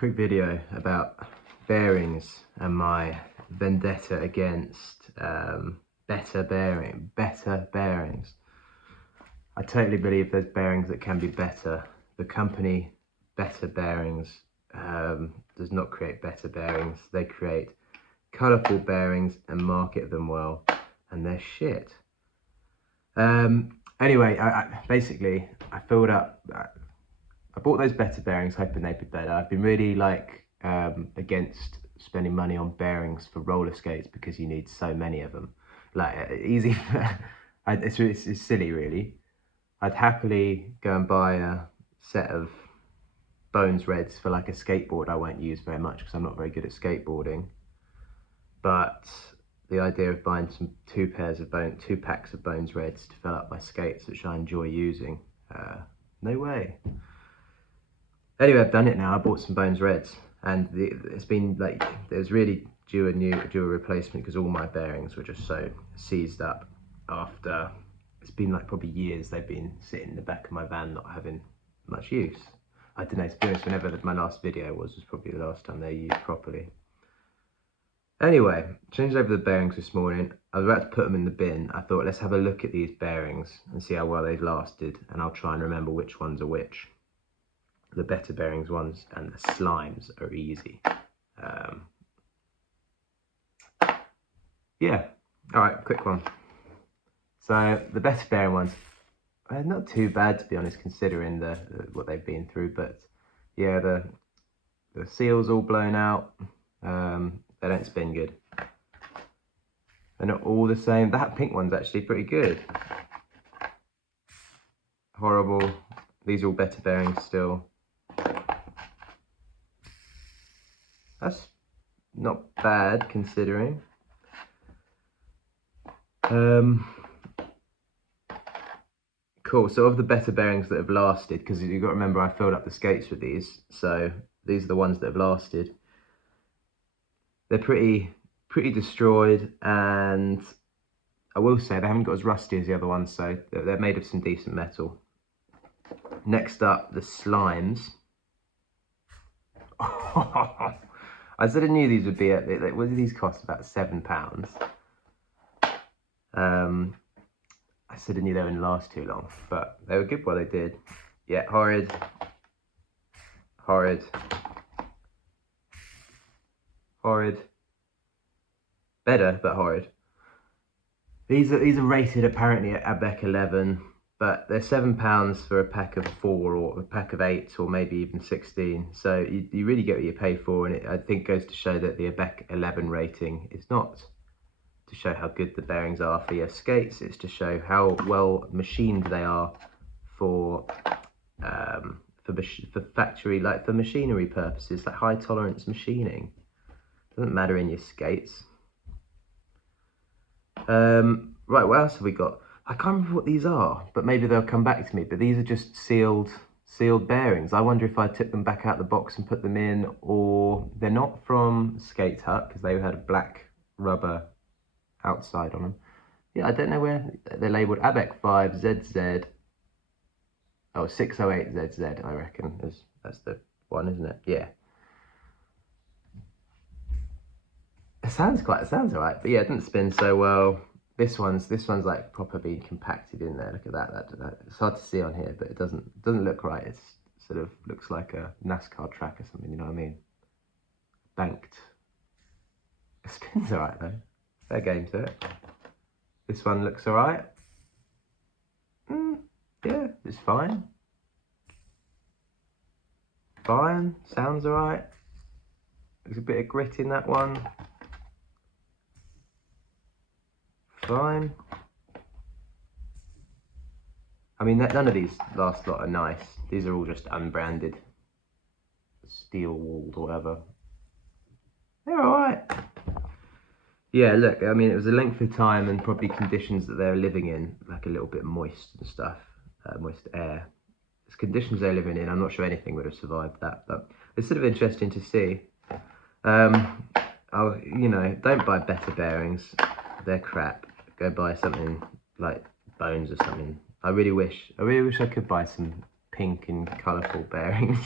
quick video about bearings and my vendetta against better bearings. I totally believe there's bearings that can be better. The company Better Bearings does not create better bearings. They create colourful bearings and market them well, and they're shit. Anyway, basically I filled up. I bought those Better bearings hoping they'd be better. I've been really against spending money on bearings for roller skates because you need so many of them. It's silly really. I'd happily go and buy a set of Bones Reds for like a skateboard I won't use very much because I'm not very good at skateboarding. But the idea of buying two packs of Bones Reds to fill up my skates, which I enjoy using, no way. Anyway, I've done it now. I bought some Bones Reds, and it's been like, it was really due a replacement because all my bearings were just so seized up after, it's been like probably years they've been sitting in the back of my van not having much use. I don't know, to be honest, whenever my last video was probably the last time they used properly. Anyway, changed over the bearings this morning. I was about to put them in the bin. I thought, let's have a look at these bearings and see how well they've lasted, and I'll try and remember which ones are which. The Better Bearings ones and the slimes are easy. Yeah, all right, quick one. So the Better Bearing ones, not too bad to be honest, considering what they've been through. But yeah, the seal's all blown out. They don't spin good. They're not all the same. That pink one's actually pretty good. Horrible. These are all Better Bearings still. That's not bad considering. Cool, so of the Better Bearings that have lasted, because you've got to remember I filled up the skates with these, so these are the ones that have lasted. They're pretty destroyed, and I will say they haven't got as rusty as the other ones, so they're made of some decent metal. Next up, the slimes. I sort of knew these would be, what did these cost? About £7. I sort of knew they wouldn't last too long, but they were good while they did. Yeah, horrid. Better, but horrid. These are rated apparently at ABEC 11, but they're £7 for a pack of 4 or a pack of 8 or maybe even 16. So you really get what you pay for, and it, I think, goes to show that the ABEC 11 rating is not to show how good the bearings are for your skates. It's to show how well machined they are for factory, like for machinery purposes, like high tolerance machining. Doesn't matter in your skates. Right, what else have we got? I can't remember what these are, but maybe they'll come back to me. But these are just sealed bearings. I wonder if I took them back out the box and put them in, or they're not from Skate Hut because they had a black rubber outside on them. Yeah, I don't know where they're labelled. ABEC 5 ZZ. Oh, 608 ZZ, I reckon. That's the one, isn't it? Yeah. It sounds alright, but yeah, it didn't spin so well. This one's like proper being compacted in there. Look at that. It's hard to see on here, but it doesn't look right. It's sort of looks like a NASCAR track or something. You know what I mean? Banked. It spins alright though. Fair game to it. This one looks alright. Yeah, it's fine. Sounds alright. There's a bit of grit in that one. Fine. I mean, none of these last lot are nice. These are all just unbranded, steel walled or whatever. They're alright. Yeah, look, I mean, it was a length of time and probably conditions that they're living in, like a little bit moist and stuff, moist air. It's conditions they're living in, I'm not sure anything would have survived that, but it's sort of interesting to see. You know, don't buy Better Bearings, they're crap. Go buy something like Bones or something. I really wish I could buy some pink and colourful bearings.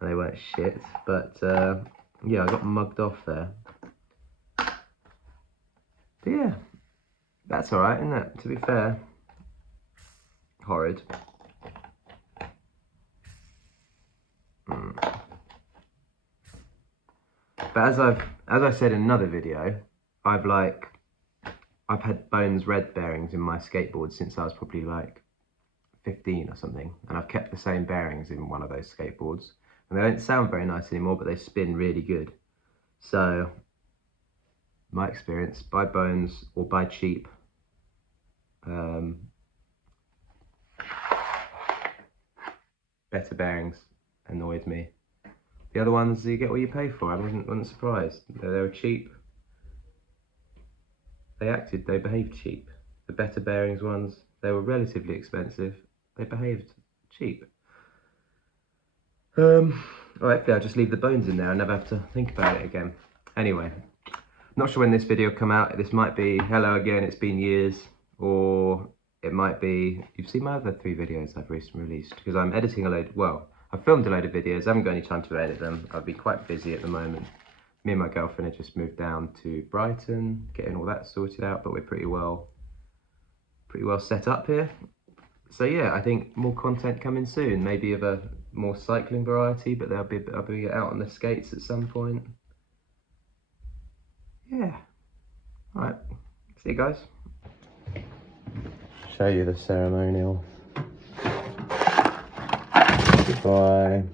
and they weren't shit, but yeah, I got mugged off there. But yeah, that's alright, isn't it? To be fair. Horrid. But as I said in another video, I've had Bones Red bearings in my skateboard since I was probably like 15 or something, and I've kept the same bearings in one of those skateboards, and they don't sound very nice anymore, but they spin really good. So my experience, buy Bones or buy cheap. Better bearings annoyed me. The other ones, you get what you pay for. I wasn't surprised. They were cheap. They behaved cheap. The better bearings ones, they were relatively expensive. They behaved cheap. Well, hopefully I'll just leave the Bones in there and never have to think about it again. Anyway, not sure when this video will come out. This might be hello again, it's been years, or it might be you've seen my other 3 videos I've recently released, because I'm editing a load. Well, I've filmed a load of videos. I haven't got any time to edit them. I've been quite busy at the moment. Me and my girlfriend have just moved down to Brighton, getting all that sorted out, but we're pretty well set up here. So yeah, I think more content coming soon, maybe of a more cycling variety, but I'll be out on the skates at some point. Yeah. Alright, see you guys. Show you the ceremonial. Goodbye.